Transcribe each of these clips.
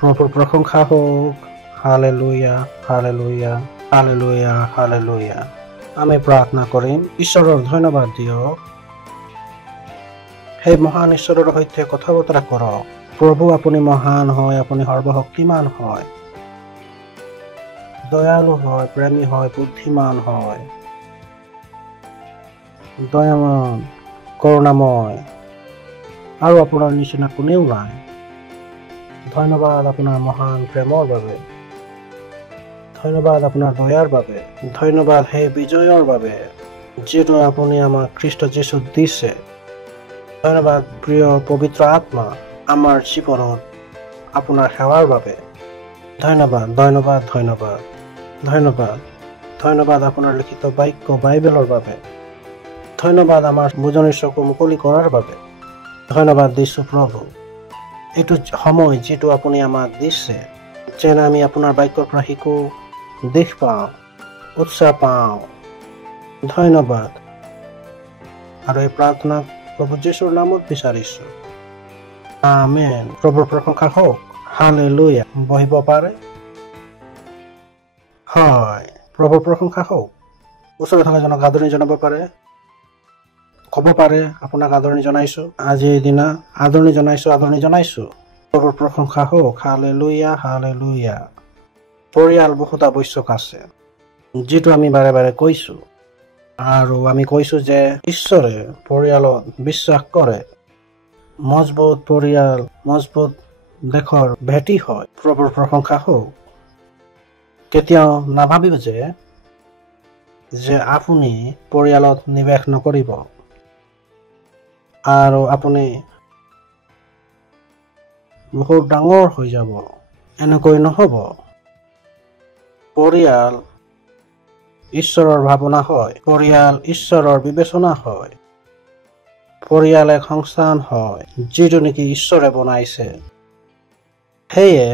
প্ৰভুৰ প্ৰশংসা হোক। Hallelujah, hallelujah, hallelujah, hallelujah. আমি প্ৰাৰ্থনা কৰিম, ঈশ্বৰৰ ধন্যবাদ দিয়ক। সেই মহান ঈশ্বৰৰ সৈতে কথা বতৰা কৰক। প্ৰভু আপুনি মহান হয়, আপুনি সৰ্বশক্তিমান হয়, দয়ালু হয়, প্ৰেমী হয়, বুদ্ধিমান হয়, দয়াময়, কৰুণাময়, আৰু আপোনাৰ নিচিনা কোনেও নাই। ধন্যবাদ আপোনাৰ মহান প্ৰেমৰ বাবে, ধন্যবাদ আপোনাৰ দয়াৰ বাবে, ধন্যবাদ সেই বিজয়ৰ বাবে যিটো আপুনি আমাক খ্ৰীষ্ট যীশুত দিছে। ধন্যবাদ প্ৰিয় পবিত্ৰ আত্মা আমাৰ জীৱনত আপোনাৰ সেৱাৰ বাবে। ধন্যবাদ, ধন্যবাদ, ধন্যবাদ, ধন্যবাদ, ধন্যবাদ আপোনাৰ লিখিত বাক্য বাইবেলৰ বাবে। ধন্যবাদ আমাৰ বুজনিৰ চকু মুকলি কৰাৰ বাবে। ধন্যবাদ দিছোঁ প্ৰভু, এইটো সময় যিটো আপুনি আমাক দিছে, যেন আমি আপোনাৰ বাক্যৰ পৰা শিকো, দিশ পাওঁ, উৎসাহ পাওঁ। ধন্যবাদ, আৰু এই প্ৰাৰ্থনা প্ৰভু যীশুৰ নামত বিচাৰিছোঁ, আমেন। প্ৰভুৰ প্ৰশংসা হওক। হালেলুয়া। বহিব পাৰে। হয়, প্ৰভুৰ প্ৰশংসা হওক। ওচৰত থকা জনক আদৰণি জনাব পাৰে, ক'ব পাৰে আপোনাক আদৰণি জনাইছোঁ, আজিৰ দিনা আদৰণি জনাইছোঁ, আদৰণি জনাইছোঁ। প্ৰভুৰ প্ৰশংসা হওক। Hallelujah, hallelujah. পৰিয়াল বহুত আৱশ্যক আছে, যিটো আমি বাৰে বাৰে কৈছোঁ, আৰু আমি কৈছোঁ যে ঈশ্বৰে পৰিয়ালত বিশ্বাস কৰে। মজবুত পৰিয়াল মজবুত দেশৰ ভেটি হয়। প্ৰভুৰ প্ৰশংসা হওক। কেতিয়াও নাভাবিব যে আপুনি পৰিয়ালত নিৱেশ নকৰিব আৰু আপুনি বহুত ডাঙৰ হৈ যাব, এনেকৈ নহ'ব। পৰিয়াল ঈশ্বৰৰ ভাৱনা হয়, পৰিয়াল ঈশ্বৰৰ বিবেচনা হয়, পৰিয়াল এক সংস্থান হয় যিটো নেকি ঈশ্বৰে বনাইছে। সেয়ে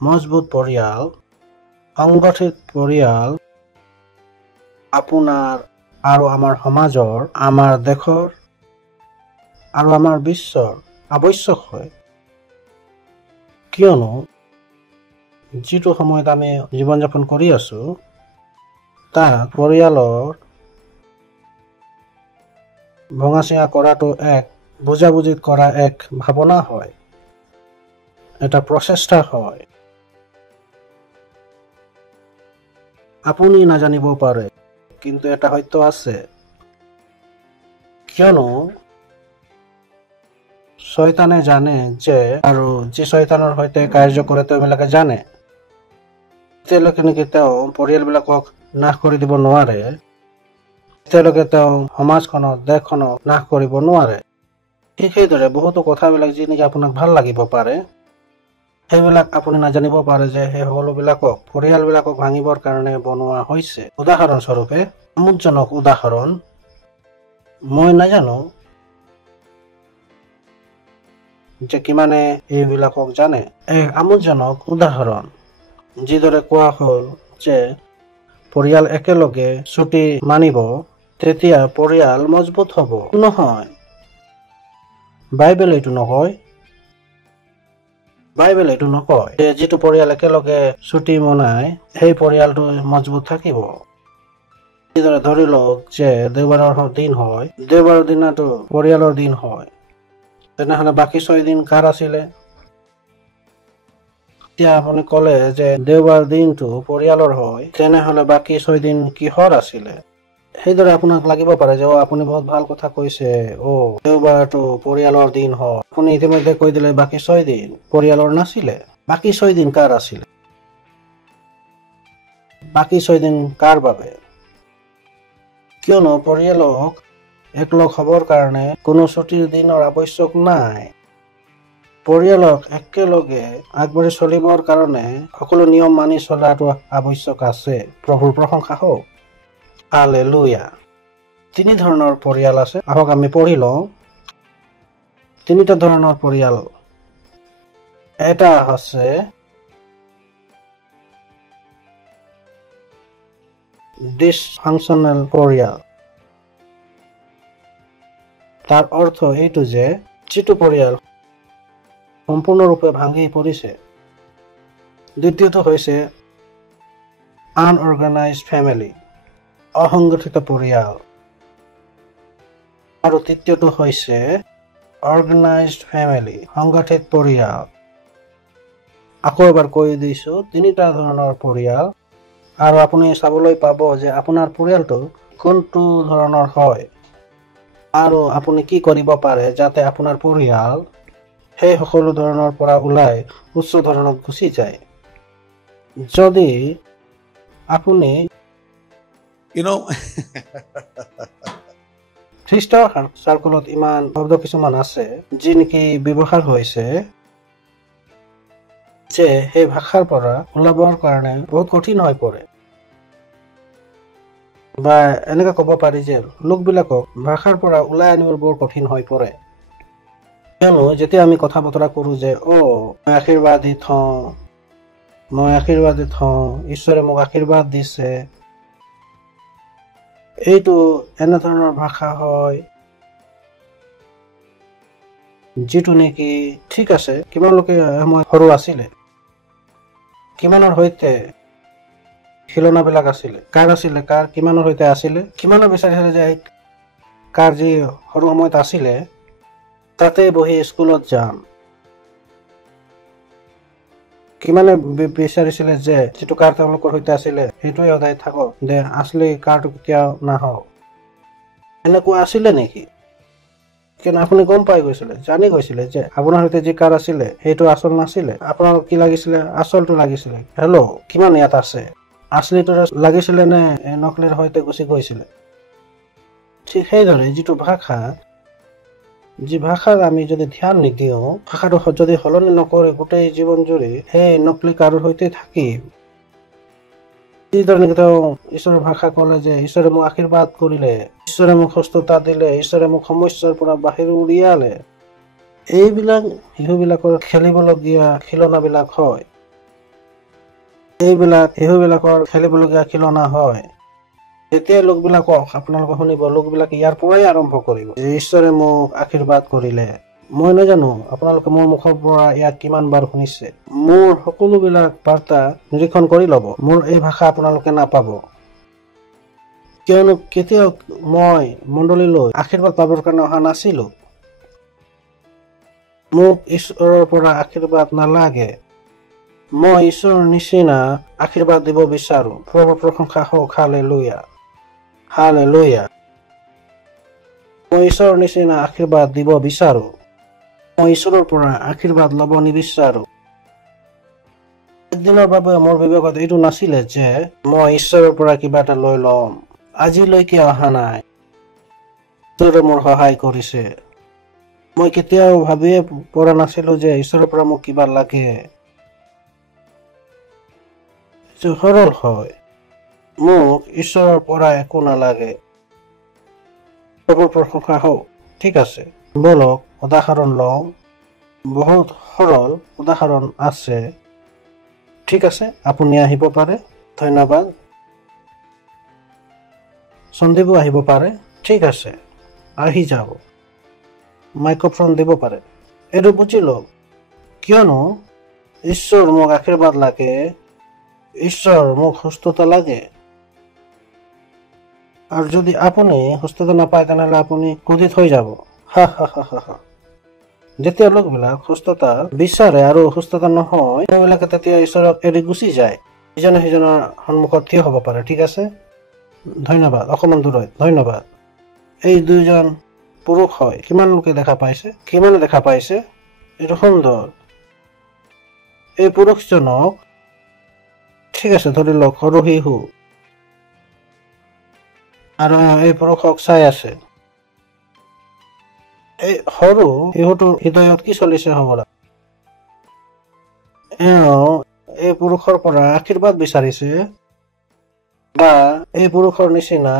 মজবুত পৰিয়াল, সংগঠিত পৰিয়াল আপোনাৰ আৰু আমাৰ সমাজৰ, আমাৰ দেশৰ আৰু আমাৰ বিশ্বৰ আৱশ্যক হয়। কিয়নো যিটো সময়ত আমি জীৱন যাপন কৰি আছো, তাত পৰিয়ালৰ ভঙা চিঙা কৰাটো এক বুজাবুজিত কৰা এক ভাৱনা হয়, এটা প্ৰচেষ্টা হয়। আপুনি নাজানিব পাৰে, কিন্তু এটা সত্য আছে, কিয়নো শয়তানে জানে যে, আৰু যি শয়তানৰ সৈতে কাৰ্য কৰে তেওঁবিলাকে জানে, যেতিয়ালৈকে নেকি তেওঁ পৰিয়ালবিলাকক নাশ কৰি দিব নোৱাৰে, তেতিয়ালৈকে তেওঁ সমাজখনক, দেশখনক নাশ কৰিব নোৱাৰে। ঠিক সেইদৰে বহুতো কথাবিলাক যি নেকি আপোনাক ভাল লাগিব পাৰে, সেইবিলাক আপুনি নাজানিব পাৰে যে সেই সকলোবিলাকক পৰিয়ালবিলাকক ভাঙিবৰ কাৰণে বনোৱা হৈছে। উদাহৰণস্বৰূপে, আমোদজনক উদাহৰণ, মই নাজানো যে কিমানে এইবিলাকক জানে। এক আমোদজনক উদাহৰণ, যিদৰে কোৱা হ'ল যে পৰিয়াল একেলগে ছুটি মানিব, তেতিয়া পৰিয়াল মজবুত হ'ব। নহয়, বাইবেল এইটো নকয়। বাইবেল এইটো নকয় যে যিটো পৰিয়াল একেলগে ছুটি মনাই সেই পৰিয়ালটো মজবুত থাকিব। যিদৰে ধৰি লওক যে দেওবাৰৰ দিন হয়, দেওবাৰৰ দিনাটো পৰিয়ালৰ দিন হয়, তেনেহলে বাকী 6 দিন কাৰ আছিলে? এতিয়া আপুনি ক'লে যে দেওবাৰ দিনটো পৰিয়ালৰ হয়, তেনেহলে বাকী 6 দিন কিহৰ আছিলে? সেইদৰে আপোনাক লাগিব পাৰে যে আপুনি বহুত ভাল কথা কৈছে, দেওবাৰটো পৰিয়ালৰ দিন হয়। আপুনি ইতিমধ্যে কৈ দিলে বাকী 6 দিন পৰিয়ালৰ নাছিলে। বাকী 6 দিন কাৰ আছিলে? বাকী 6 দিন কাৰ বাবে? কিয়নো পৰিয়ালক একলগ হ'বৰ কাৰণে কোনো ছুটিৰ দিনৰ আৱশ্যক নাই। পৰিয়ালক একেলগে আগবাঢ়ি চলিবৰ কাৰণে সকলো নিয়ম মানি চলাটো আৱশ্যক আছে। প্ৰভুৰ প্ৰশংসা হওক। হালেলুয়া। 3 ধৰণৰ পৰিয়াল আছে। আহক আমি পঢ়ি লওঁ। 3টা ধৰণৰ পৰিয়াল। এটা আছে ডিছফাংচনেল পৰিয়াল। তাৰ অৰ্থ এইটো যে যিটো পৰিয়াল সম্পূৰ্ণৰূপে ভাঙি পৰিছে, দ্বিতীয়টো হৈছে আনঅৰ্গানাইজড ফেমিলি, অসংগঠিত পৰিয়াল। আৰু তৃতীয়টো হৈছে অৰ্গানাইজড ফেমিলি, সংগঠিত পৰিয়াল। আকৌ এবাৰ কৈ দিছো, তিনিটা ধৰণৰ পৰিয়াল। আৰু আপুনি চাবলৈ পাব যে আপোনাৰ পৰিয়ালটো কোনটো ধৰণৰ হয় আৰু আপুনি কি কৰিব পাৰে যাতে আপোনাৰ পৰিয়াল সেই সকলো ধৰণৰ পৰা ওলাই উচ্চ ধৰণত গুচি যায়। যদি আপুনি খ্ৰীষ্ট চাৰ্কলত ইমান শব্দ কিছুমান আছে যি নেকি ব্যৱহাৰ হৈছে যে সেই ভাষাৰ পৰা ওলাবৰ কাৰণে বহুত কঠিন হৈ পৰে, বা এনেকে ক'ব পাৰি যে লোকবিলাকক ভাষাৰ পৰা ওলাই আনিবলৈ বৰ কঠিন হৈ পৰে। কিয়নো যেতিয়া আমি কথা বতৰা কৰো যে মই আশীৰ্বাদিত হওঁ, ঈশ্বৰে মোক আশীৰ্বাদ দিছে, এইটো এনেধৰণৰ ভাষা হয় যিটো নেকি ঠিক আছে। কিমান লোকে সৰু আছিলে, কিমানৰ সৈতে খিলনাবিলাক আছিলে, কাৰ কিমানৰ সৈতে আছিলে, কিমানৰ বিচাৰিছিলে যে কাৰ যি সৰু সময়ত আছিলে তাতে বহি স্কুলত যাম, কিমানে বিচাৰিছিলে যে যিটো কাৰ তেওঁলোকৰ সৈতে আছিলে সেইটোৱে সদায় থাকক, যে আচলি কাৰটো কেতিয়াও নাহক। এনেকুৱা আছিলে নেকি? কিন্তু আপুনি গম পাই গৈছিলে, জানি গৈছিলে যে আপোনাৰ সৈতে যি কাৰ আছিলে সেইটো আচল নাছিলে। আপোনাৰ কি লাগিছিলে? আচলটো লাগিছিলে। কিমান ইয়াত আছে? আচলিটো লাগিছিলে নে নকলিৰ সৈতে গুচি গৈছিলে? ঠিক সেইদৰে যিটো ভাষা, যি ভাষাৰ আমি যদি ধ্যান নিদিওঁ, ভাষাটো যদি সলনি নকৰে গোটেই জীৱন জুৰি সেই নকলি কাৰোৰ সৈতে থাকিম। যিধৰণে তেওঁ ঈশ্বৰৰ ভাষা ক'লে যে ঈশ্বৰে মোক আশীৰ্বাদ কৰিলে, ঈশ্বৰে মোক সুস্থতা দিলে, ঈশ্বৰে মোক সমস্যাৰ পৰা বাহিৰ উলিয়ালে, এইবিলাক শিশুবিলাকৰ খেলিবলগীয়া খিলনাবিলাক হয়। এইবিলাক শিশুবিলাকৰ খেলিবলগীয়া খিলনা হয়। যেতিয়া লোকবিলাকক আপোনালোকে শুনিব, লোকবিলাকে ইয়াৰ পৰাই আৰম্ভ কৰিব যে ঈশ্বৰে মোক আশীৰ্বাদ কৰিলে। মই নাজানো আপোনালোকে মোৰ মুখৰ পৰা ইয়াক কিমান বাৰ শুনিছে। মোৰ সকলোবিলাক বাৰ্তা নিৰীক্ষণ কৰি ল'ব, মোৰ এই ভাষা আপোনালোকে নাপাব। কিয়নো কেতিয়াও মই মণ্ডলীলৈ আশীৰ্বাদ পাবৰ কাৰণে অহা নাছিলো। মোক ঈশ্বৰৰ পৰা আশীৰ্বাদ নালাগে, মই ঈশ্বৰৰ নিচিনা আশীৰ্বাদ দিব বিচাৰো। প্ৰভুৰ প্ৰশংসা হওক, হালেলুয়া, হালেলুয়া। মই ঈশ্বৰৰ নিচিনা আশীৰ্বাদ দিব বিচাৰো, মই ঈশ্বৰৰ পৰা আশীৰ্বাদ ল'ব নিবিচাৰো। একদিনৰ বাবে মোৰ বিবেকত এইটো নাছিলে যে মই ঈশ্বৰৰ পৰা কিবা এটা লৈ ল'ম। আজিলৈকে অহা নাই। ঈশ্বৰে মোৰ সহায় কৰিছে। মই কেতিয়াও ভাবিয়ে পৰা নাছিলো যে ঈশ্বৰৰ পৰা মোক কিবা লাগে। সৰল হয়, মোক ঈশ্বৰৰ পৰা একো নালাগে। প্ৰভুৰ প্ৰশংসা হওক। ঠিক আছে, বলক উদাহৰণ লওঁ। বহুত সৰল উদাহৰণ আছে। ঠিক আছে, আপুনি আহিব পাৰে। ধন্যবাদ। সন্দীপো আহিব পাৰে। ঠিক আছে, আহি যাব। মাইক্ৰফোন দিব পাৰে। এইটো বুজি লওক, কিয়নো ঈশ্বৰ মোক আশীৰ্বাদ লাগে, ঈশ্বৰ মোক সুস্থতা লাগে। আৰু যদি আপুনি সুস্থতা নাপায় তেনেহলে আপুনি ক্ৰোধিত হৈ যাব। যেতিয়া লোকবিলাক সুস্থতা বিচাৰে আৰু সুস্থতা নহয়, তেওঁলোকে তেতিয়া ঈশ্বৰক এৰি গুচি যায়। ইজনে সিজনৰ সন্মুখত থিয় হ'ব পাৰে। ঠিক আছে, ধন্যবাদ। অকমান দূৰত, ধন্যবাদ। এই দুইজন পুৰুষ হয়। কিমান লোকে দেখা পাইছে? কিমানে দেখা পাইছে? এইটো সুন্দৰ। এই পুৰুষজনক, ঠিক আছে ধৰি লওক সৰু শিশু, আৰু এই পুৰুষক চাই আছে। এই সৰু শিশুটোৰ হৃদয়ত কি চলিছে হবলা? এই পুৰুষৰ পৰা আশীৰ্বাদ বিচাৰিছে, বা এই পুৰুষৰ নিচিনা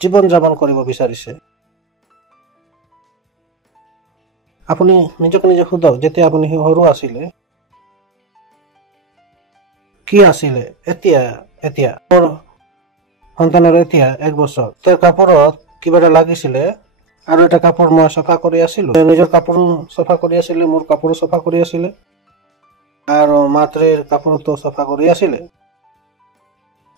জীৱন যাপন কৰিব বিচাৰিছে। আপুনি নিজকে নিজে সোধক, যেতিয়া আপুনি সৰু আছিলে কি আছিলে? এতিয়া মোৰ সন্তানৰ এতিয়া 1 বছৰ। তেওঁৰ কাপোৰত কিবা এটা লাগিছিলে, আৰু এটা কাপোৰ মই চফা কৰি আছিলো। নিজৰ কাপোৰো চফা কৰি আছিলে, মোৰ কাপোৰো চফা কৰি আছিলে। আৰু মাতৃৰ কাপোৰটো চফা কৰি আছিলে।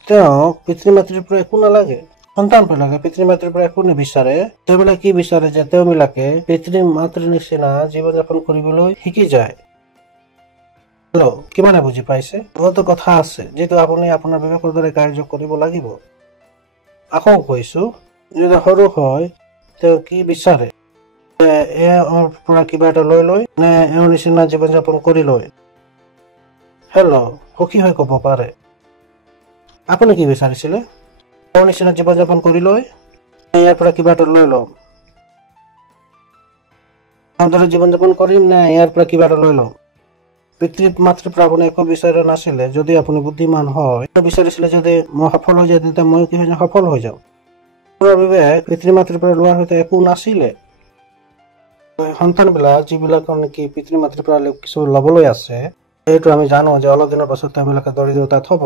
তেওঁক পিতৃ মাতৃৰ পৰা একো নালাগে, সন্তানবিলাকে পিতৃ মাতৃৰ পৰা একো নিবিচাৰে। তেওঁবিলাক কি বিচাৰে যে তেওঁবিলাকে পিতৃ মাতৃৰ নিচিনা জীৱন যাপন কৰিবলৈ শিকি যায়। কিমানে বুজি পাইছে? বহুতো কথা আছে যিটো আপুনি আপোনাৰ বিবেকৰ দৰে কাৰ্য কৰিব লাগিব। আকৌ কৈছো, যদি সৰু হয় তেওঁ কি বিচাৰে, এওঁৰ পৰা কিবা এটা লৈ লয় নে এওঁৰ নিচিনা জীৱন যাপন কৰি লয়? সুখী হৈ কব পাৰে। আপুনি কি বিচাৰিছিলে? এওঁৰ নিচিনা জীৱন যাপন কৰি লয়, ইয়াৰ পৰা কিবা এটা লৈ লম, দৰে জীৱন যাপন কৰিম নে ইয়াৰ পৰা কিবা এটা লৈ লম? পিতৃ মাতৃৰ পৰা আপুনি একো বিচাৰা নাছিলে। যদি আপুনি বুদ্ধিমান হয়, বিচাৰিছিলে যদি মই সফল হৈ যাওঁ, তেতিয়া মই কি হৈ যাওঁ, সফল হৈ যাওঁ। পিতৃ মাতৃৰ পৰা লোৱাৰ সৈতে একো নাছিলে। সন্তানবিলাক যিবিলাকৰ নেকি পিতৃ মাতৃৰ পৰা কিছু লবলৈ আছে, সেইটো আমি জানো যে অলপ দিনৰ পাছত তেওঁবিলাকে দৰিদ্ৰতাত হ'ব।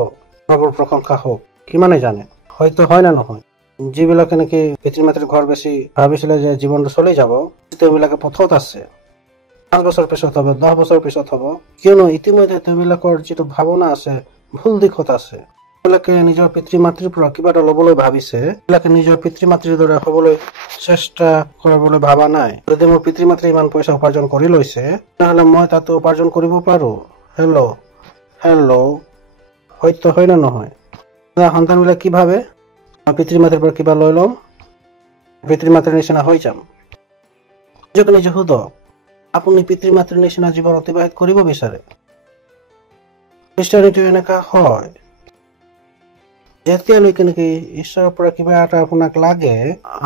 প্ৰভুৰ প্ৰশংসা হওক। কিমানে জানে? হয়তো হয় নে নহয়? যিবিলাকে নেকি পিতৃ মাতৃৰ ঘৰ বেছি ভাবিছিলে যে জীৱনটো চলি যাব, তেওঁবিলাকে পথত আছে। 5 বছৰ পিছত হ'ব, 10 বছৰ পিছত হ'ব, কিয়নো ইতিমধ্যে তেওঁবিলাকৰ যিটো ভাৱনা আছে ভুল দিশত আছে। তেওঁলোকে নিজৰ পিতৃ মাতৃৰ পৰা কিবা এটা ল'বলৈ ভাবিছে, তেওঁলোকে নিজৰ পিতৃ মাতৃৰ দৰে হ'বলৈ চেষ্টা কৰিবলৈ ভাবা নাই। যদি মোৰ পিতৃ মাতৃ ইমান পইচা উপাৰ্জন কৰি লৈছে, তেনেহ'লে মই তাতো উপাৰ্জন কৰিব পাৰো। সত্য হয় নে নহয়? সন্তানবিলাক কি ভাবে? মই পিতৃ মাতৃৰ পৰা কিবা লৈ ল'ম, পিতৃ মাতৃৰ নিচিনা হৈ যাম। নিজে সোধক, আপুনি পিতৃ মাতৃৰ নিচিনা জীৱন অতিবাহিত কৰিব বিচাৰে? খ্ৰীষ্টানীটো এনেকা হয়, যেতিয়ালৈকে নেকি ঈশ্বৰৰ পৰা কিবা এটা আপোনাক লাগে,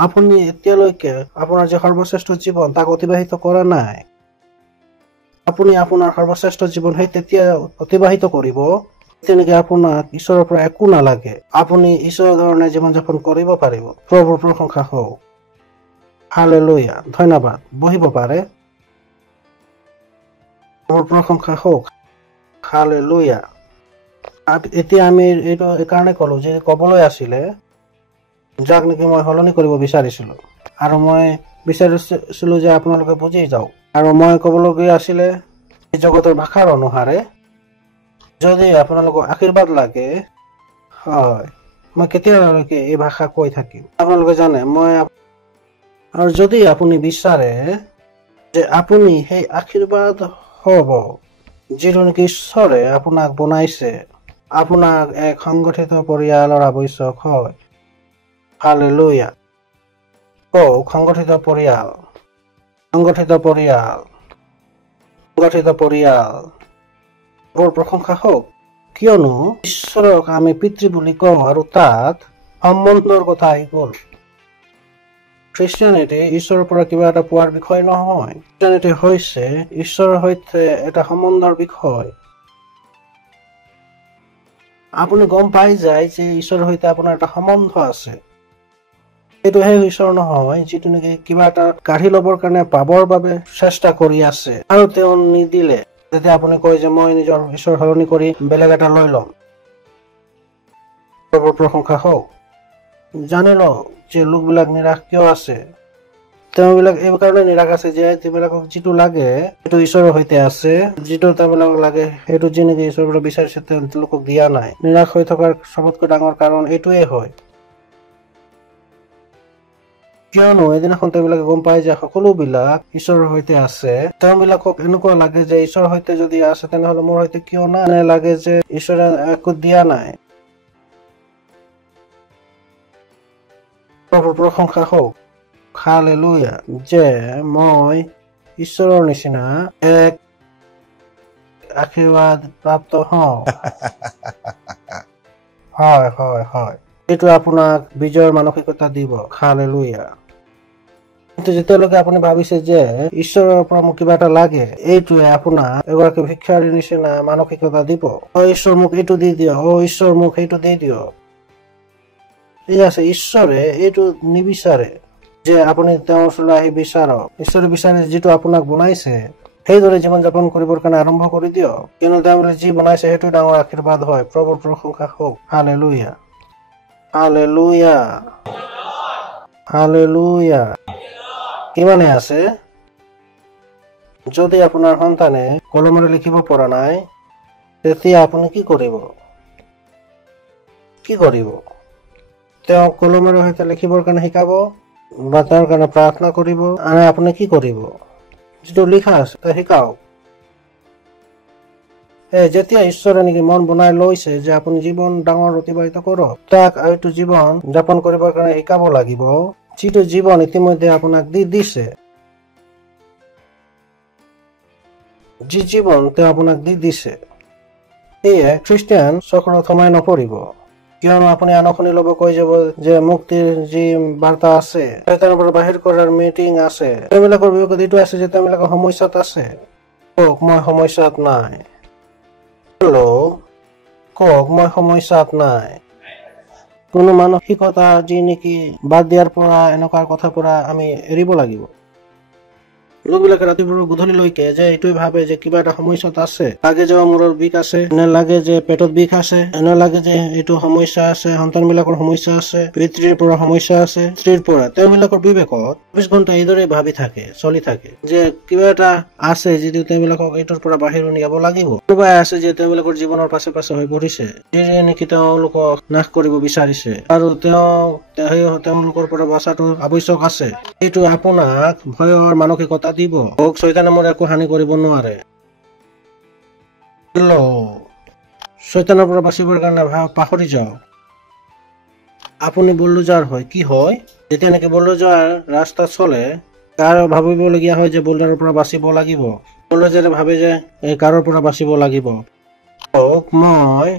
আপুনি এতিয়ালৈকে আপোনাৰ যে সৰ্বশ্ৰেষ্ঠ জীৱন তাক অতিবাহিত কৰা নাই। আপুনি আপোনাৰ সৰ্বশ্ৰেষ্ঠ জীৱন সেই তেতিয়া অতিবাহিত কৰিব তেনেকে আপোনাক ঈশ্বৰৰ পৰা একো নালাগে। আপুনি ঈশ্বৰৰ ধৰণে জীৱন যাপন কৰিব পাৰিব। প্ৰভুৰ প্ৰশংসা হওক। হালেলুয়া। ধন্যবাদ। বহিব পাৰে। প্ৰভুৰ প্ৰশংসা হওক। হালেলুয়া। এতিয়া আমি এইটো এইকাৰণে কলো যে কবলৈ আছিলে যাক নেকি মই সলনি কৰিব বিচাৰিছিলো, আৰু মই বিচাৰিছিলো যে আপোনালোকে বুজি যাওক। আৰু মই কবলগীয়া আছিলে জগতৰ ভাষাৰ অনুসাৰে, যদি আপোনালোকক আশীৰ্বাদ লাগে, হয়, মই কেতিয়ালৈকে এই ভাষা কৈ থাকিম। আপোনালোকে জানে আৰু যদি আপুনি বিচাৰে যে আপুনি সেই আশীৰ্বাদ হ'ব, যিটো নেকি ঈশ্বৰে আপোনাক বনাইছে, আপোনাক এক সংগঠিত পৰিয়ালৰ আৱশ্যক হয়। হালেলুয়া। সংগঠিত পৰিয়াল, সংগঠিত পৰিয়াল, সংগঠিত পৰিয়াল। বৰ প্ৰশংসা হওক। কিয়নো ঈশ্বৰক আমি পিতৃ বুলি কওঁ আৰু তাত সম্বন্ধৰ কথা আহি গ'ল। খ্ৰীষ্টিয়ানিটি ঈশ্বৰৰ পৰা কিবা এটা পোৱাৰ বিষয় নহয়। খ্ৰীষ্টিয়ানিটি হৈছে ঈশ্বৰৰ সৈতে এটা সম্বন্ধৰ বিষয়। আপুনি গম পাই যায় যে ঈশ্বৰৰ সৈতে আপোনাৰ এটা সম্বন্ধ আছে। এইটো সেই ঈশ্বৰ নহয় যিটো নেকি কিবা এটা কাঢ়ি ল'বৰ কাৰণে পাবৰ বাবে চেষ্টা কৰি আছে আৰু তেওঁ নিদিলে। যেতিয়া আপুনি কয় যে মই নিজৰ ঈশ্বৰ সলনি কৰি বেলেগ এটা লৈ ল'ম, প্ৰভুৰ প্ৰশংসা হওক। জানি লওক যে লোকবিলাক নিৰাশ কিয় আছে। তেওঁবিলাক এই কাৰণে নিৰাশ আছে যে তেওঁবিলাকক যিটো লাগে সেইটো ঈশ্বৰৰ সৈতে আছে, যিটো তেওঁবিলাকক লাগে সেইটো যি নেকি ঈশ্বৰৰ পৰা বিচাৰিছে তেওঁলোকক দিয়া নাই। নিৰাশ হৈ থকাৰ চবতকৈ ডাঙৰ কাৰণ এইটোৱে হয়, কিয়নো এদিনাখন তেওঁবিলাকে গম পায় যে সকলোবিলাক ঈশ্বৰৰ সৈতে আছে। তেওঁবিলাকক এনেকুৱা লাগে যে ঈশ্বৰৰ সৈতে যদি আছে তেনেহলে মোৰ সৈতে কিয় নাই, লাগে যে ঈশ্বৰে একো দিয়া নাই। প্ৰভুৰ প্ৰশংসা হওক। হালেলুয়া। যে মই ঈশ্বৰৰ নিচিনা এক আশীৰ্বাদ প্ৰাপ্ত হওঁ। হয় হয় হয়, এইটো আপোনাক বিজয়ৰ মানসিকতা দিব। হালেলুয়া। কিন্তু যেতিয়ালৈকে আপুনি ভাবিছে যে ঈশ্বৰৰ পৰা মোক কিবা এটা লাগে, এইটোৱে আপোনাক এগৰাকী ভিক্ষাৰীৰ নিচিনা মানসিকতা দিব। ঈশ্বৰ মোক এইটো দি দিয়ক, ঈশ্বৰ মোক সেইটো দি দিয়ক। ঠিক আছে, ঈশ্বৰে এইটো নিবিচাৰে যে আপুনি তেওঁৰ ওচৰলৈ আহি বিচাৰক। ঈশ্বৰে বিচাৰে যিটো আপোনাক বনাইছে সেইদৰে জীৱন যাপন কৰিবৰ কাৰণে আৰম্ভ কৰি দিয়ক, কিয়নো তেওঁলৈ যি বনাইছে সেইটো ডাঙৰ আশীৰ্বাদ হয়। প্ৰভুৰ প্ৰশংসা হওক। হালেলুয়া। হালেলুয়া। হালেলুয়া। কিমানে আছে? যদি আপোনাৰ সন্তানে কলমেৰে লিখিব পৰা নাই, তেতিয়া আপুনি কি কৰিব? তেওঁ কলমেৰে সৈতে লিখিবৰ কাৰণে শিকাব বা তেওঁৰ কাৰণে প্ৰাৰ্থনা কৰিব, আৰু আপুনি কি কৰিব? যিটো লিখা আছে তেওঁ শিকাওক। যেতিয়া ঈশ্বৰে নেকি মন বনাই লৈছে যে আপুনি জীৱন ডাঙৰ অতিবাহিত কৰক, তাক এইটো জীৱন যাপন কৰিবৰ কাৰণে শিকাব লাগিব, যিটো জীৱন ইতিমধ্যে আপোনাক দি দিছে। যি জীৱন তেওঁ আপোনাক দি দিছে, সেয়ে খ্ৰীষ্টিয়ান চক্ৰত সোমাই নপৰিব। কিয়নো আপুনি আনক শুনি ল'ব কৈ যাব যে মুক্তিৰ যি বাৰ্তা আছে, তাৰ পৰা বাহিৰ কৰাৰ মিটিং আছে, তেওঁবিলাকৰ বিবেকত এইটো আছে যে তেওঁবিলাকৰ সমস্যাত আছে। কওক মই সমস্যাত নাই। কওক মই সমস্যাত নাই। কোনো মানসিকতা যি নেকি বাদ দিয়াৰ পৰা এনেকুৱা কথাৰ পৰা আমি এৰিব লাগিব। লোকবিলাকে ৰাতিপুৱা গধূলিলৈকে যে এইটোৱে ভাবে যে কিবা এটা সমস্যাত আছে, লাগে যে মূৰৰ বিষ আছে, এনে লাগে যে পেটত বিষ আছে, এনে লাগে যে এইটো সমস্যা আছে, সন্তান বিলাকৰ সমস্যা আছে, পিতৃৰ পৰা সমস্যা আছে, স্ত্ৰীৰ পৰা। তেওঁবিলাকৰ বিবেকত ২৪ ঘণ্টা এইদৰে ভাবি থাকে, চলি থাকে যে কিবা এটা আছে যিটো তেওঁবিলাকক এইটোৰ পৰা বাহিৰ উলিয়াব লাগিব। কোনোবাই আছে যে তেওঁবিলাকৰ জীৱনৰ পাছে পাছে হৈ পৰিছে, যিয়ে নেকি তেওঁলোকক নাশ কৰিব বিচাৰিছে, আৰু তেওঁলোকৰ পৰা বচাটো আৱশ্যক আছে। এইটো আপোনাক ভয়ৰ মানসিকতা দিব। শয়তানে মোৰ একো হানি কৰিব নোৱাৰে। শয়তানৰ পৰা বাচিবৰ কাৰণে পাহৰি যাওক আপুনি বুলডোজাৰ হয়। কি হয়? যেতিয়া নেকি বুলডোজাৰ ৰাস্তাত চলে, কাৰ ভাবিবলগীয়া হয় যে বুলডোজাৰৰ পৰা বাচিব লাগিব। বুলডোজাৰে ভাবে যে এই কাৰৰ পৰা বাচিব লাগিব। মই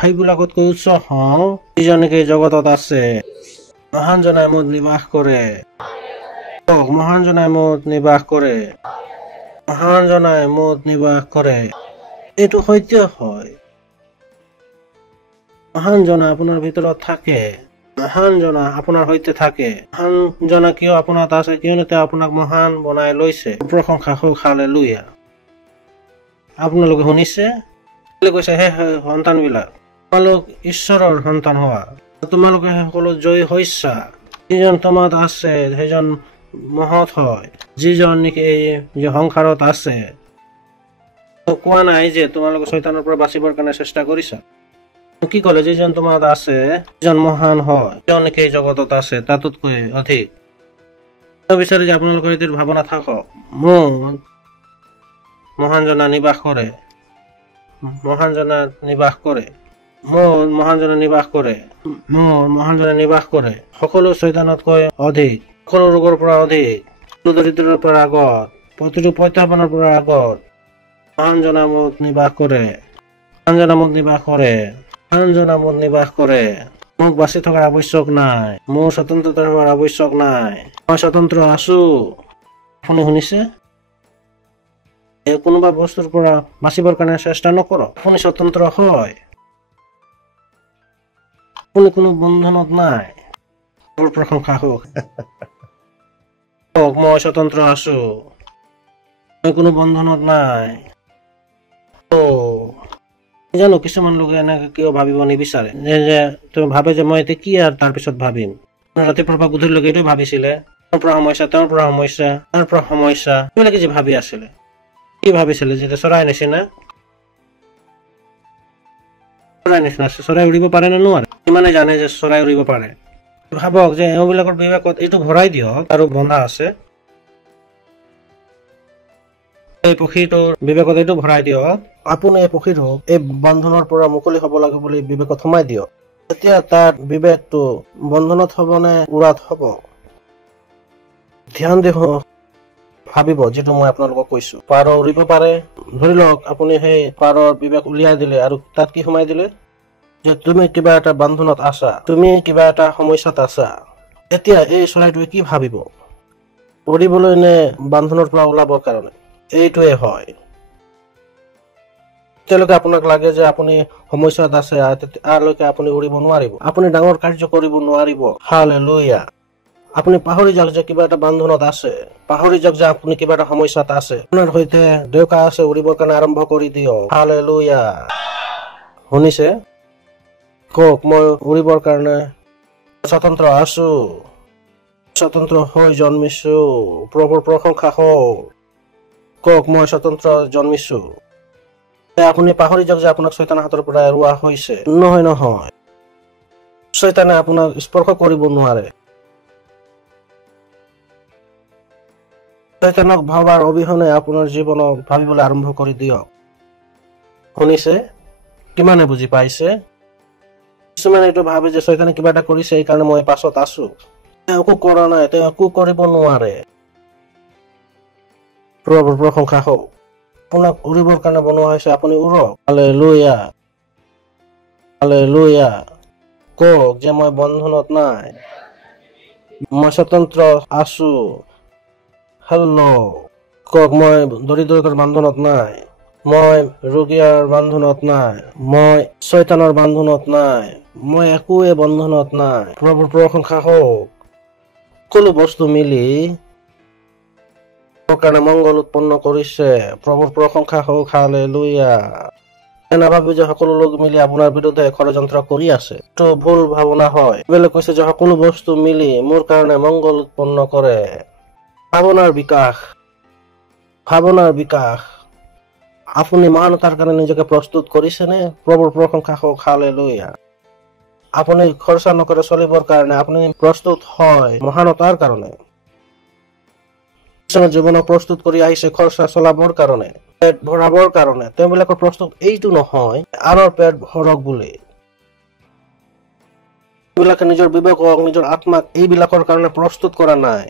সেইবিলাকতকৈ উচ্চ হওঁ, যিজন নেকি জগতত আছে। মহান জনাই মোত নিবাস কৰে। মহান জনাই মোত নিবাস কৰে। মহান জনাই মোত নিবাস কৰে। এইটো সত্য হয়। মহান জনা আপোনাৰ ভিতৰত থাকে। মহান জনা আপোনাৰ সৈতে থাকে। মহান জনা কিয় আপোনাৰ আছে? কিয়নো তেওঁ আপোনাক মহান বনাই লৈছে। প্ৰশংসা হওক, হালেলুয়া। আপোনালোকে শুনিছে? কৈছে হে সন্তান বিলাক, তোমালোক ঈশ্বৰৰ সন্তান হোৱা, তোমালোকে সকলো জয়ী হৈছা। যিজন তোমাত আছে সেইজন মহৎ হয়, যিজন নেকি এই সংসাৰত আছে। কোৱা নাই যে তোমালোকে শয়তানৰ পৰা বাচিবৰ কাৰণে চেষ্টা কৰিছা। কি কলে? যিজন তোমাত আছে যিজন মহান হয়, যিজন নেকি এই জগতত আছে তাতোতকৈ অধিক। বিচাৰে যে আপোনালোকৰ এইটো ভাৱনা থাকক, মোৰ মহান জনা নিবাস কৰে। মহান জনা নিবাস কৰে। মোৰ মহান জনা নিবাস কৰে। মোৰ মহান জনা নিবাস কৰে। সকলো শয়তানতকৈ অধিক, সকলো ৰোগৰ পৰা অধিক, দৰিদ্ৰৰ পৰা আগত, প্ৰতিটো প্ৰত্যাহ্বানৰ পৰা আগত মহান জনা মোত নিবাস কৰে। মহান জনা মোত নিবাস কৰে। মহান জনা মোত নিবাস কৰে। মোক বাচি থকাৰ আৱশ্যক নাই। মোৰ স্বতন্ত্ৰতা হোৱাৰ আৱশ্যক নাই। মই স্বতন্ত্ৰ আছো। আপুনি শুনিছে? কোনোবা বস্তুৰ পৰা বাচিবৰ কাৰণে চেষ্টা নকৰক। আপুনি স্বতন্ত্ৰ হয়। আপুনি কোনো বন্ধনত নাই। মোৰ প্ৰশংসা হওক। মই স্বতন্ত্ৰ আছো। মই কোনো বন্ধনত নাই। জানো কিছুমান লোকে এনেকে কিয় ভাবিব নিবিচাৰে, যে তুমি ভাবে যে মই এতিয়া কি আৰু তাৰ পিছত ভাবিম। ৰাতিপুৱাৰ পৰা গধূলিলৈকে এইটো ভাবিছিলে, তেওঁৰ পৰা সমস্যা, তেওঁৰ পৰা সমস্যা, তাৰ পৰা সমস্যা, এইবিলাকে যে ভাবি আছিলে। কি ভাবিছিলে? যে চৰাই নিচিনা চৰাই উৰিব পাৰে নে নোৱাৰে? ইমানে জানে যে চৰাই উৰিব পাৰে। ভাবক যে এওঁবিলাকৰ বিবেকত এইটো ভৰাই দিয়ক, আৰু বন্ধা আছে। এই পক্ষীটোৰ বিবেকত এইটো ভৰাই দিয়ক, আপুনি এই পক্ষীটোক এই বন্ধনৰ পৰা মুকলি হব লাগে বুলি বিবেকত সোমাই দিয়ক। তেতিয়া তাৰ বিবেকটো বন্ধনত হব নে উৰাত হব? ধ্যান দিব, ভাবিব। যিটো মই আপোনালোকক কৈছো, পাৰ উৰিব পাৰে। ধৰি লওক আপুনি সেই পাৰৰ বিবেক উলিয়াই দিলে, আৰু তাত কি সোমাই দিলে যে তুমি কিবা এটা বন্ধনত আছা, তুমি কিবা এটা সমস্যাত আছা। এতিয়া এই চৰাইটোৱে কি ভাবিব? উৰিবলৈ নে বান্ধনৰ পৰা ওলাবৰ কাৰণে? এইটোৱে হয়। তেতিয়ালৈকে আপোনাক লাগে যে আপুনি সমস্যাত আছে, তেতিয়ালৈকে আপুনি উৰিব নোৱাৰিব। আপুনি ডাঙৰ কাৰ্য কৰিব নোৱাৰিব। হালেলুয়া। আপুনি পাহৰি যাওক যে কিবা এটা বান্ধনত আছে। পাহৰি যাওক যে আপুনি কিবা এটা সমস্যাত আছে। আপোনাৰ সৈতে দেউকা আছে, উৰিবৰ কাৰণে আৰম্ভ কৰি দিয়ক। হালেলুয়া। শুনিছে? কওক মই উৰিবৰ কাৰণে স্বতন্ত্ৰ আছো। স্বতন্ত্ৰ হৈ জন্মিছো। প্ৰভুৰ প্ৰশংসা হওক। কওক মই স্বতন্ত্ৰ জন্মিছো। আপুনি পাহৰি যাওক যে আপোনাক শয়তানৰ হাতৰ পৰা এৰুৱা হৈছে। নহয় নহয়, শয়তানে আপোনাক স্পৰ্শ কৰিব নোৱাৰে। শয়তানক ভাবাৰ অবিহনে আপোনাৰ জীৱনক ভাবিবলৈ আৰম্ভ কৰি দিয়ক। শুনিছে? কিমানে বুজি পাইছে? কিছুমানে এইটো ভাবে যে শয়তানে কিবা এটা কৰিছে এইকাৰণে মই পাছত আছো। তেওঁ একো কৰা নাই, তেওঁ একো কৰিব নোৱাৰে। প্ৰভুৰ প্ৰশংসা হওক। আপোনাক উৰিবৰ কাৰণে বনোৱা হৈছে, আপুনি উৰক। Hallelujah, hallelujah. কওক যে মই বন্ধনত নাই, মই স্বতন্ত্ৰ আছো। হেল্ল', কওক মই দৰিদ্ৰতাৰ বান্ধনত নাই, মই ৰোগীৰ বান্ধনত নাই, মই শয়তানৰ বান্ধনত নাই, মই একোৱে বন্ধনত নাই। প্ৰভুৰ প্ৰশংসা হওক। সকলো বস্তু মিলি কাৰণে মংগল উৎপন্ন কৰিছে। প্ৰভুৰ প্ৰশংসা হওক। হালেলুয়া। নাভাবি যে সকলো লোক মিলি আপোনাৰ বিৰুদ্ধে ষড়যন্ত্ৰ কৰি আছে, এইটো ভুল ভাৱনা হয়। বেলেগ কৈছে যে সকলো বস্তু মিলি মোৰ কাৰণে মংগল উৎপন্ন কৰে। ভাৱনাৰ বিকাশ, ভাৱনাৰ বিকাশ। আপুনি মহানতাৰ কাৰণে নিজকে প্ৰস্তুত কৰিছেনে? প্ৰভুৰ প্ৰশংসা হওক। হালেলুয়া। আপুনি খৰচা নকৰে চলিবৰ কাৰণে আপুনি প্ৰস্তুত হয় মহানতাৰ কাৰণে। জীৱনক প্ৰস্তুত কৰি আহিছে খৰচা চলাবৰ কাৰণে, পেট ভৰাবৰ কাৰণে। তেওঁবিলাকৰ প্ৰস্তুত এইটো নহয় আনৰ পেট ভৰক বুলি। তেওঁবিলাকে নিজৰ বিবেকক, নিজৰ আত্মাক এইবিলাকৰ কাৰণে প্ৰস্তুত কৰা নাই।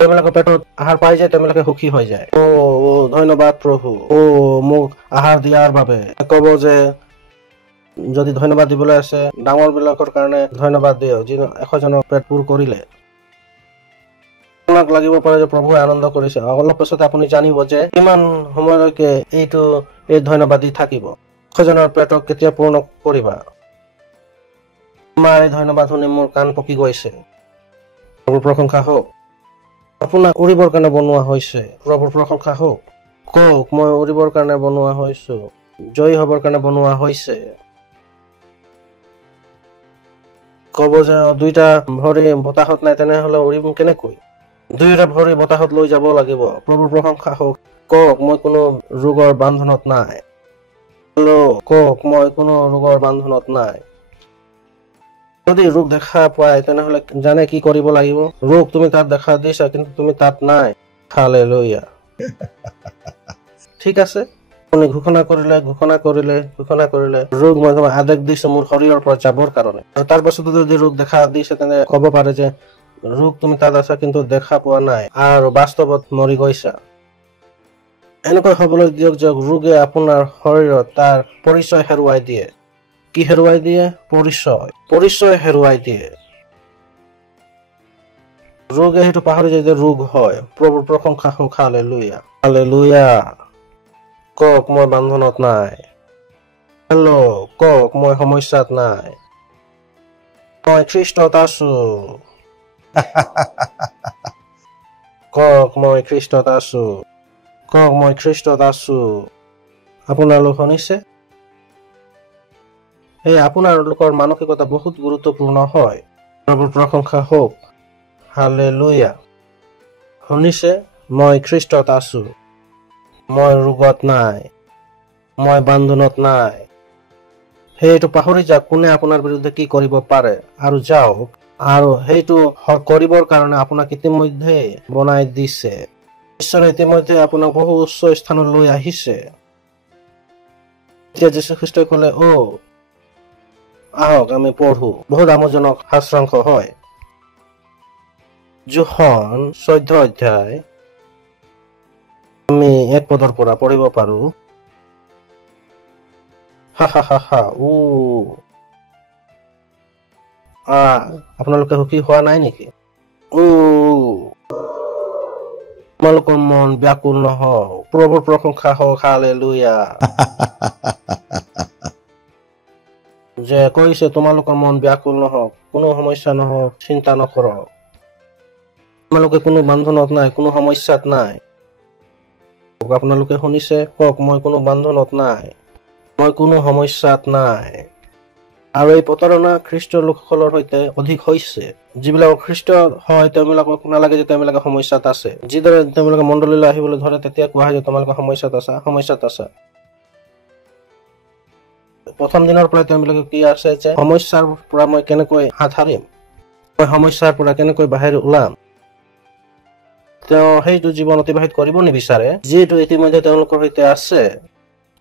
তেওঁবিলাকৰ পেটত আহাৰ পাই যায়, তেওঁবিলাকে সুখী হৈ যায়। ধন্যবাদ প্ৰভু, মোক আহাৰ দিয়াৰ বাবে। কব যে যদি ধন্যবাদ দিবলৈ আছে, ডাঙৰ বিলাকৰ কাৰণে ধন্যবাদ দিয়ক, যি 100 জনৰ পেট পূৰ কৰিলে। আপোনাক লাগিব পাৰে যে প্ৰভুৱে আনন্দ কৰিছে। অলপ পিছত আপুনি জানিব যে কিমান সময়লৈকে এই ধন্যবাদ দি থাকিব। 100 জনৰ পেটক কেতিয়া পূৰ্ণ কৰিবা? আমাৰ এই ধন্যবাদ শুনি মোৰ কাণ পকি গৈছে। প্ৰভুৰ প্ৰশংসা হওক। আপোনাক উৰিবৰ কাৰণে বনোৱা হৈছে। প্ৰভুৰ প্ৰশংসা হওক। কওক মই উৰিবৰ কাৰণে বনোৱা হৈছো, জয়ী হবৰ কাৰণে বনোৱা হৈছে। কব যে 2টা ভৰি বতাহত নাই, তেনেহলে উৰিম কেনেকৈ? 2টা ভৰি বতাহত লৈ যাব লাগিব। প্ৰভুৰ প্ৰশংসা হওক। কওক মই কোনো ৰোগৰ বান্ধনত নাই। কওক মই কোনো ৰোগৰ বান্ধনত নাই। যদি ৰোগ দেখা পায় তেনেহলে জানে কি কৰিব লাগিব? ৰোগ তুমি তাত দেখা দিছা, কিন্তু তুমি তাত নাই। হালেলুয়া। ঠিক আছে, আপুনি ঘোষণা কৰিলে ৰোগ মই আদেশ দিছো মোৰ শৰীৰৰ পৰা যাবৰ কাৰণে। তাৰ পাছত যদি ৰোগ দেখা দিছে তেনে কব পাৰে যে ৰোগ তুমি তাত আছা কিন্তু দেখা পোৱা নাই আৰু বাস্তৱত মৰি গৈছা। এনেকৈ হবলৈ দিয়ক যে ৰোগে আপোনাৰ শৰীৰত তাৰ পৰিচয় হেৰুৱাই দিয়ে। কি হেৰুৱাই দিয়ে? পৰিচয় হেৰুৱাই দিয়ে। ৰোগে সেইটো পাহৰি যায় যে ৰোগ হয়। প্ৰভুৰ প্ৰশংসা হওক। Hallelujah, hallelujah. কওক মই বান্ধনত নাই। হেল্ল', কওক মই সমস্যাত নাই, মই খ্ৰীষ্টত আছো। কওক মই খ্ৰীষ্টত আছো। কওক মই খ্ৰীষ্টত আছো। আপোনালোক শুনিছে? আপোনালোকৰ মানসিকতা বহুত গুৰুত্বপূৰ্ণ হয়। প্ৰভুৰ প্ৰশংসা হওক। হালেলুয়া। শুনিছে? মই খ্ৰীষ্টত আছো, মই ৰোগত নাই, মই বান্ধনত নাই। সেইটো পাহৰি যাওক কোনে আপোনাৰ বিৰুদ্ধে কি কৰিব পাৰে আৰু যাওক, আৰু সেইটো কৰিবৰ কাৰণে আপোনাক ইতিমধ্যে বনাই দিছে। ঈশ্বৰে ইতিমধ্যে আপোনাক বহু উচ্চ স্থানলৈ আহিছে। এতিয়া যীশু খ্ৰীষ্টই কলে আহক আমি পঢ়ো। বহুত আমোদজনক শাস্ত্ৰাংশ হয়। যোহন 14 অধ্যায় আমি 1 পদৰ পৰা পঢ়িব পাৰো। আপোনালোকে সুখী হোৱা নাই নেকি? তোমালোকৰ মন ব্যাকুল নহওক। প্ৰভুৰ প্ৰশংসা হওক। হালেলুয়া। যে কৈছে তোমালোকৰ মন ব্যাকুল নহওক, কোনো সমস্যা নহওক, চিন্তা নকৰক। তোমালোকে কোনো বান্ধনত নাই, কোনো সমস্যাত নাই। আপোনালোকে শুনিছে? কওক মই কোনো বান্ধনত নাই, মই কোনো সমস্যাত নাই। আৰু এই প্ৰতাৰণা খ্ৰীষ্ট লোকসকলৰ সৈতে অধিক হৈছে। যিবিলাক খ্ৰীষ্ট হয় তেওঁলোকক নালাগে যে তেওঁলোকে সমস্যাত আছে। যিদৰে তেওঁলোকে মণ্ডলীলৈ আহিবলৈ ধৰে তেতিয়া কোৱা হয় যে তোমালোকে সমস্যাত আছা। প্ৰথম দিনৰ পৰা তেওঁলোকে কি আছে যে সমস্যাৰ পৰা মই কেনেকৈ হাত সাৰিম, মই সমস্যাৰ পৰা কেনেকৈ বাহিৰ ওলাম, তেওঁ সেইটো জীৱন অতিবাহিত কৰিব নিবিচাৰে যিহেতু ইতিমধ্যে তেওঁলোকৰ সৈতে আছে,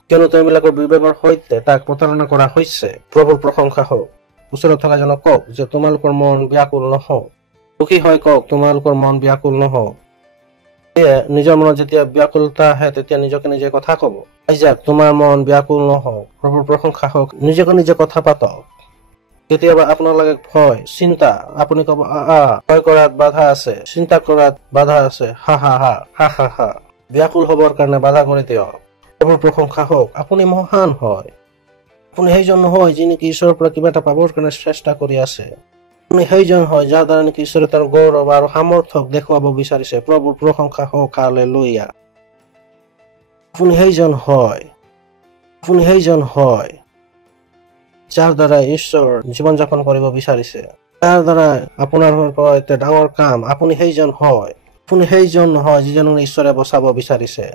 কিয়নো তেওঁলোকৰ ব্যৱহাৰৰ সৈতে তাক প্ৰতাৰণা কৰা হৈছে। প্ৰভুৰ প্ৰশংসা হওক। ওচৰত থকা জনক কওক যে তোমালোকৰ মন ব্যাকুল নহওক। সুখী হয় কওক তোমালোকৰ মন ব্যাকুল নহওক। নিজৰ মনত যেতিয়া ব্যাকুলতা আহে তেতিয়া নিজকে নিজে কথা কব, আইজাক তোমাৰ মন ব্যাকুল নহওক। প্ৰভুৰ প্ৰশংসা হওক। নিজকে নিজে কথা পাতক। কেতিয়াবা আপোনাৰ লাগে ভয় চিন্তা, আপুনি কব ভয় কৰাত বাধা আছে, চিন্তা কৰাত বাধা আছে, হা হা হা হা হা হা। ব্যাকুল হবৰ কাৰণে বাধা কৰি দিয়ক। প্ৰভুৰ প্ৰশংসা হওক। আপুনি মহান হয়। আপুনি সেইজন নহয় যি নেকি ঈশ্বৰৰ পৰা কিবা এটা পাবৰ কাৰণে চেষ্টা কৰি আছে। আপুনি সেইজন হয় যাৰ দ্বাৰা নেকি ঈশ্বৰে তেওঁৰ গৌৰৱ আৰু সামৰ্থ্যক দেখুৱাব বিচাৰিছে। প্ৰভুৰ প্ৰশংসা হওক। হালেলুয়া। আপুনি সেইজন হয় যাৰ দ্বাৰা ঈশ্বৰ জীৱন যাপন কৰিব বিচাৰিছে, তাৰ দ্বাৰা আপোনাৰ এটা ডাঙৰ কাম। আপুনি সেইজন হয়। আপুনি সেইজন নহয় যিজনক ঈশ্বৰে বচাব বিচাৰিছে।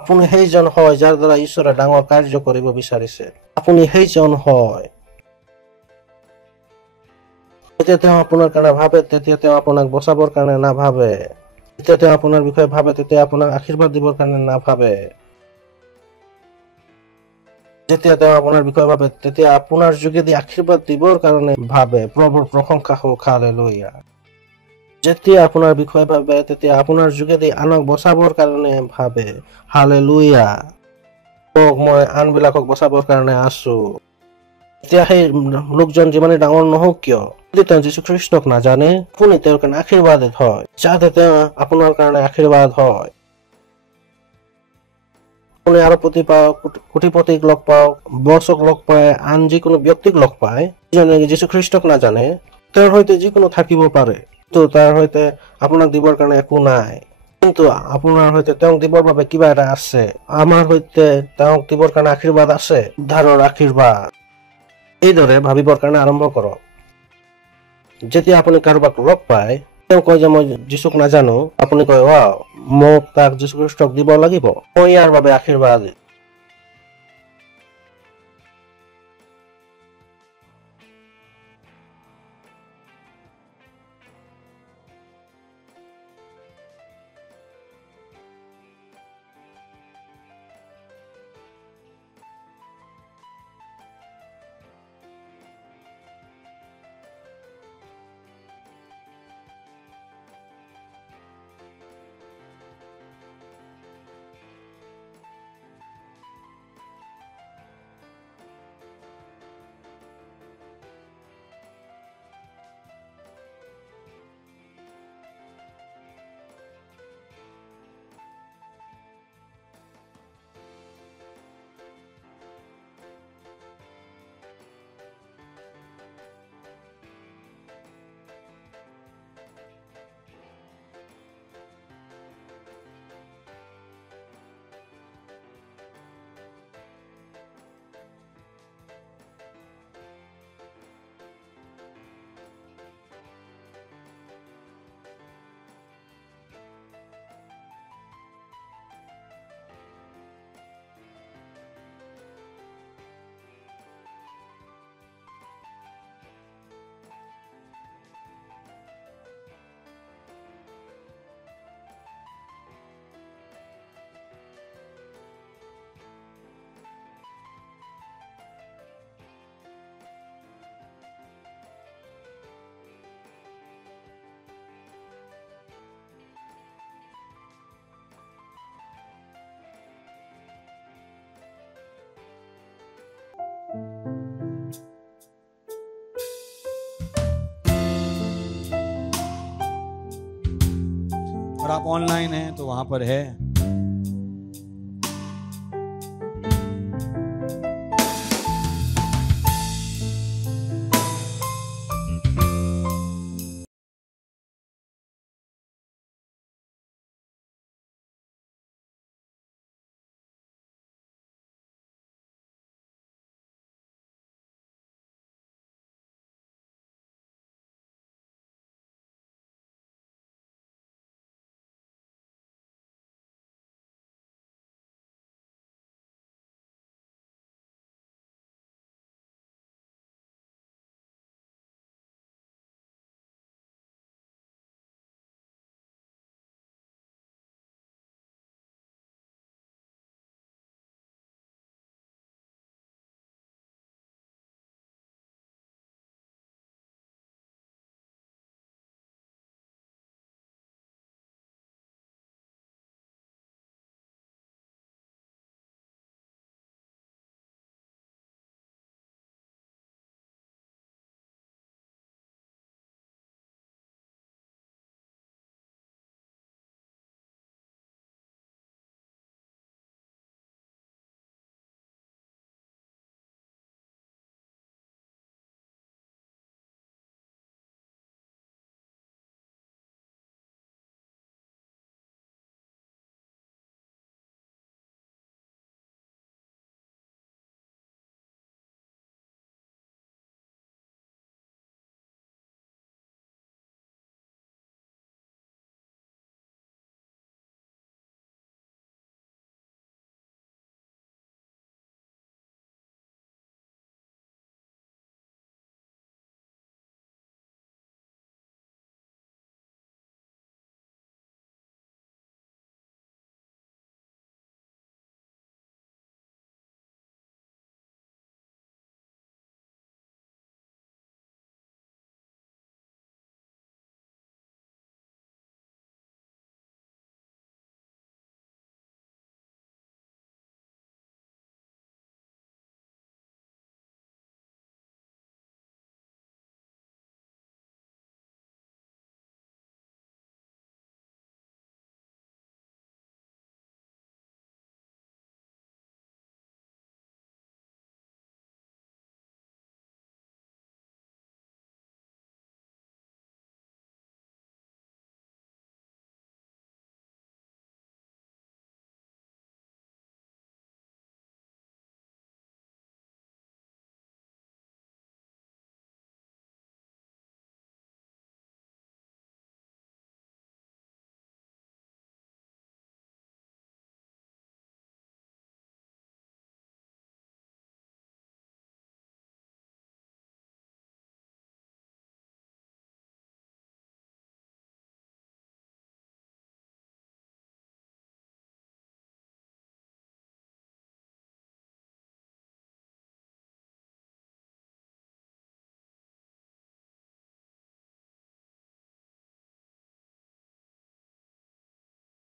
আপুনি সেইজন হয় যাৰ দ্বাৰা ঈশ্বৰে ডাঙৰ কাৰ্য কৰিব বিচাৰিছে। আপুনি সেইজন হয়। যেতিয়া তেওঁ আপোনাৰ কাৰণে ভাবে তেতিয়া তেওঁ আপোনাক বচাবৰ কাৰণে নাভাবে। যেতিয়া তেওঁ আপোনাৰ বিষয়ে ভাবে তেতিয়া আপোনাক আশীৰ্বাদ দিবৰ কাৰণে নাভাবে। যেতিয়া তেওঁ আপোনাৰ বিষয়ে ভাবে তেতিয়া আপোনাৰ যোগেদি আশীৰ্বাদ দিবৰ কাৰণে ভাবে। প্ৰভুৰ প্ৰশংসা হওক। হালেলুয়া। যেতিয়া আপোনাৰ বিষয়ে ভাবে তেতিয়া আপোনাৰ যোগেদি আনক বচাবৰ কাৰণে ভাবে। হালেলুয়া। মই আনবিলাকক বচাবৰ কাৰণে আছো। এতিয়া সেই লোকজন যিমানেই ডাঙৰ নহওক কিয়, যদি তেওঁ যীশু খ্ৰীষ্টক নাজানে, আপুনি তেওঁৰ কাৰণে আশীৰ্বাদিত হয়, যাতে তেওঁ আপোনাৰ কাৰণে আশীৰ্বাদ হয়। আপুনি আৰু প্ৰতি পাওক, কোটিপতিক লগ পাওক, বছক লগ পায়, আন যিকোনো ব্যক্তিক লগ পায়, যিজনে যীশু খ্ৰীষ্টক নাজানে, তেওঁৰ সৈতে যিকোনো থাকিব পাৰে, কিন্তু তাৰ সৈতে আপোনাক দিবৰ কাৰণে একো নাই। কিন্তু আপোনাৰ সৈতে তেওঁক দিবৰ বাবে কিবা এটা আছে। আমাৰ সৈতে তেওঁক দিবৰ কাৰণে আশীৰ্বাদ আছে, উদ্ধাৰৰ আশীৰ্বাদ। এইদৰে ভাবিবৰ কাৰণে আৰম্ভ কৰক। যেতিয়া আপুনি কাৰোবাক লগ পায়, তেওঁ কয় যে মই যীশুক নাজানো, আপুনি কয় মোক তাক যীশু খ্ৰীষ্টক দিব লাগিব, মই ইয়াৰ বাবে আশীৰ্বাদ। और आप ऑनलाइन हैं तो वहाँ पर है